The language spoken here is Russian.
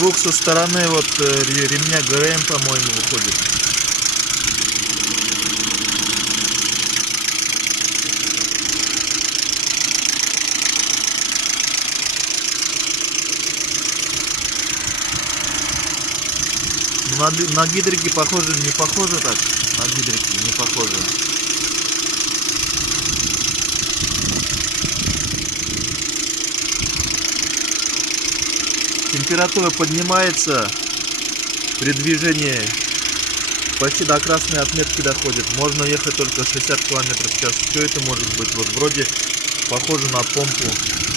Звук со стороны вот ремня ГРМ, по-моему, выходит. Ну, на гидрике похоже, не похоже так. На гидрике не похоже. Температура поднимается при движении, почти до красной отметки доходит. Можно ехать только 60 км в час. Что это может быть? Вот вроде похоже на помпу.